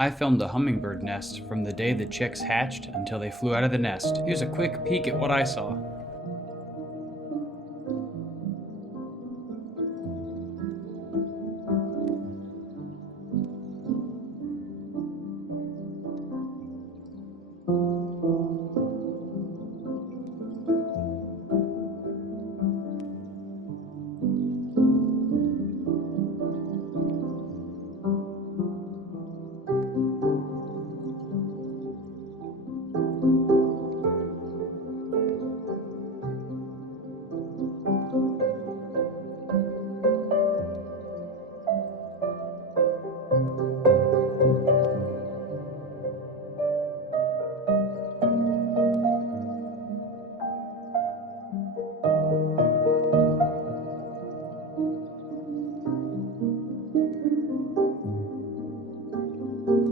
I filmed a hummingbird nest from the day the chicks hatched until they flew out of the nest. Here's a quick peek at what I saw.